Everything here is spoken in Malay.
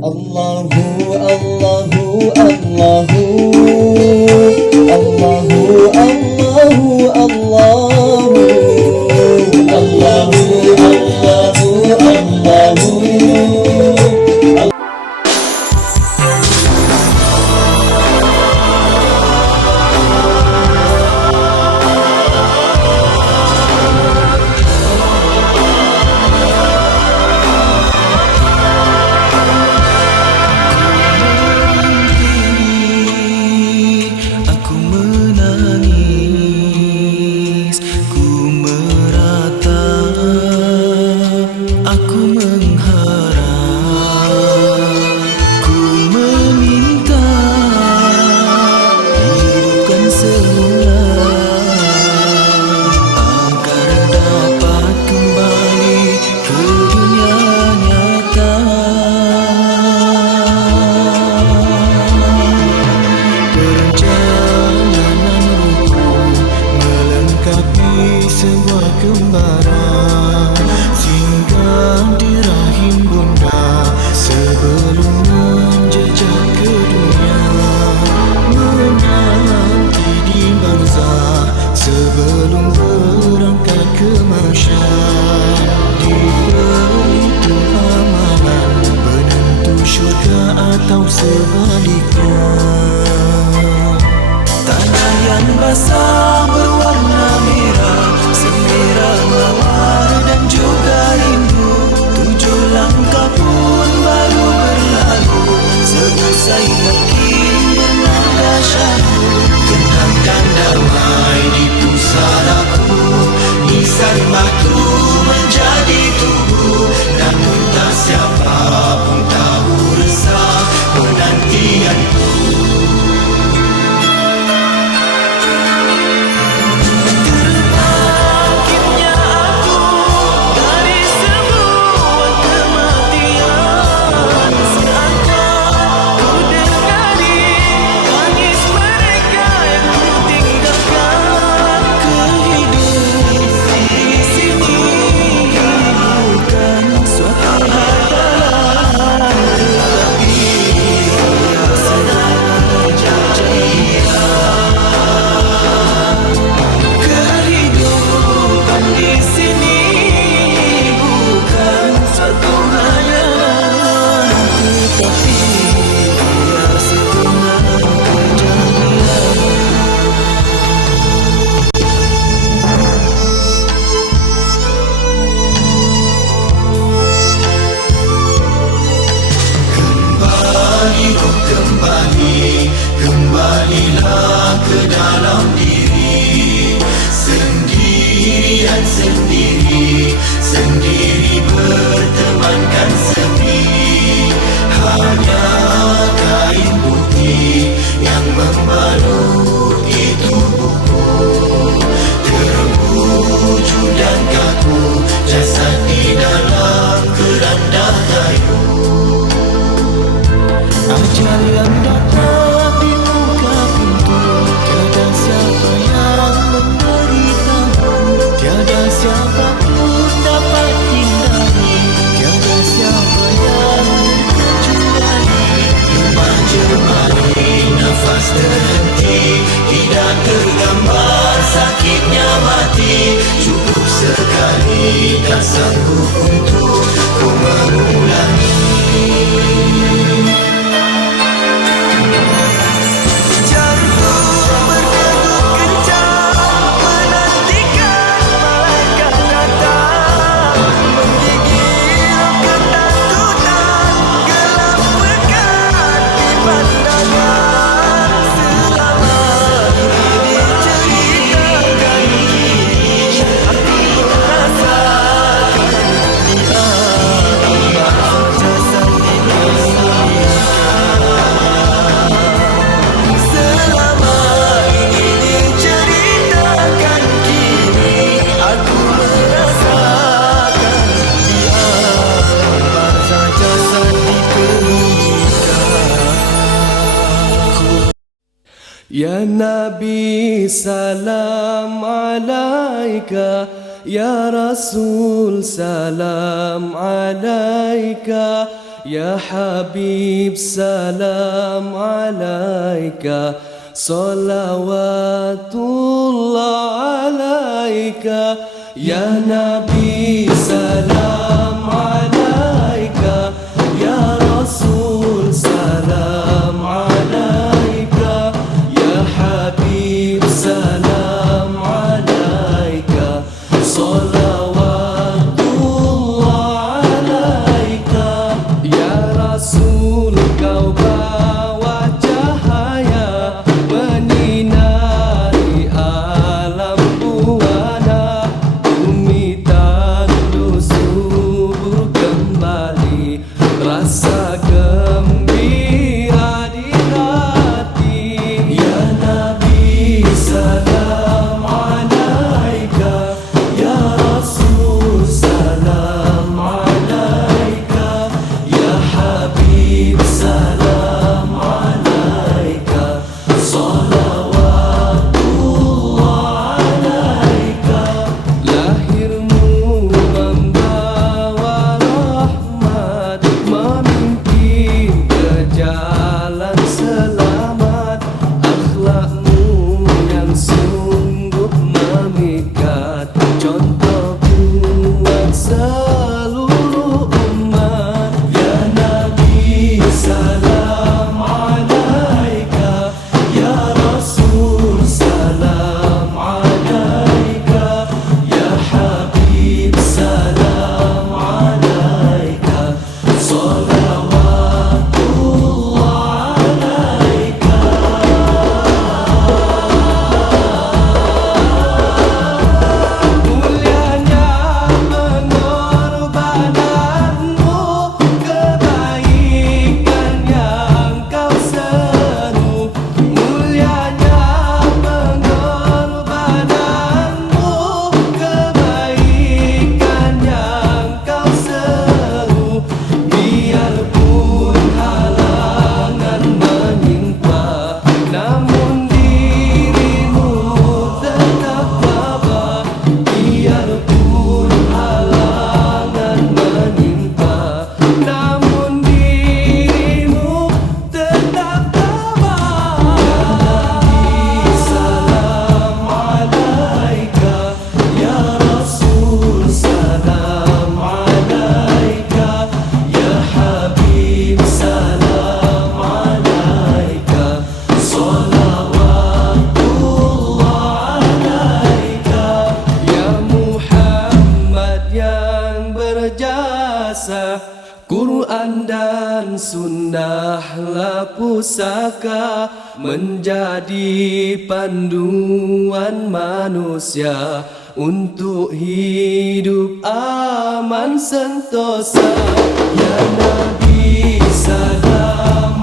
Allahu Allahu Allahu Allahu Allahu Allahu Allahu Allahu Allahu. Atau sebaliknya, tanah yang basah berwarna merah, semerah mawar dan juga rindu. 7 langkah pun baru berlalu, seusai terkirim bernada syahdu. Tenangkan damai di pusaraku, nisan batu menjadi tubuh, namun tak siapa pun tahu resah penantianku. Terbangkitnya aku dari semua kematian, seakan ku dengari tangis mereka yang ku tinggalkan. Kehidupan di sini bukan suatu hayalan, tetapi kehidupan di sini bukan suatu hayalan, tetapi ia setengah kejadian. Kembali kau kembali, kembalilah ke dalam diri. Sendirian sendiri, sendiri bertemankan sepi. Hanya kain putih yang membaluti tubuhku, terwujud dan kaku jasad di dalam keranda kayu. Ajal yang datang di muka pintu, tiada siapa yang memberitahu, tiada siapa pun dapat hindari, tiada siapa yang terkecuali. Lemah jemari nafas terhenti, tidak tergambar sakitnya mati. Cukup sekali, tak sanggup untuk ku mengulangi. Ya Nabi salam alaika, Ya Rasul salam alaika, Ya Habib salam alaika, salawatullah alaika. Ya Nabi salam alaika, Ya Rasul salam alaika, Ya Habib salam alaika, salawatullah alaika. Ya Rasul kau bawa cahaya menyinari alam buana, bumi tandus subur kembali, rasa gembira di hati. Ya Nabi salam alaika, Ya Rasul salam alaika, Ya Habib salam alaika, salawatullah alaika. Lahirmu membawa rahmat, memimpin ke jalan selamat. Akhlakmu yang sungguh memikat, contoh buat seluruh umat. Ya Nabi salam alaika, Ya Rasul salam alaika, Ya Habib salam alaika, salawatullah alaika. Mulianya pengorbananmu, kebaikan yang kau seru. Mulianya pengorbananmu, kebaikan yang kau seru. Biarpun halangan menimpa, namun dirimu tetap tabah. Biarpun halangan menimpa, namun dirimu tetap tabah. Salam alaika, Ya Rasul salam alaika, Ya Habib salam alaika, salawatullah alaika. Ya Muhammad yang berjasa, Quran dan sunnahlah pusaka, menjadi panduan manusia untuk hidup aman sentosa. Ya Nabi salam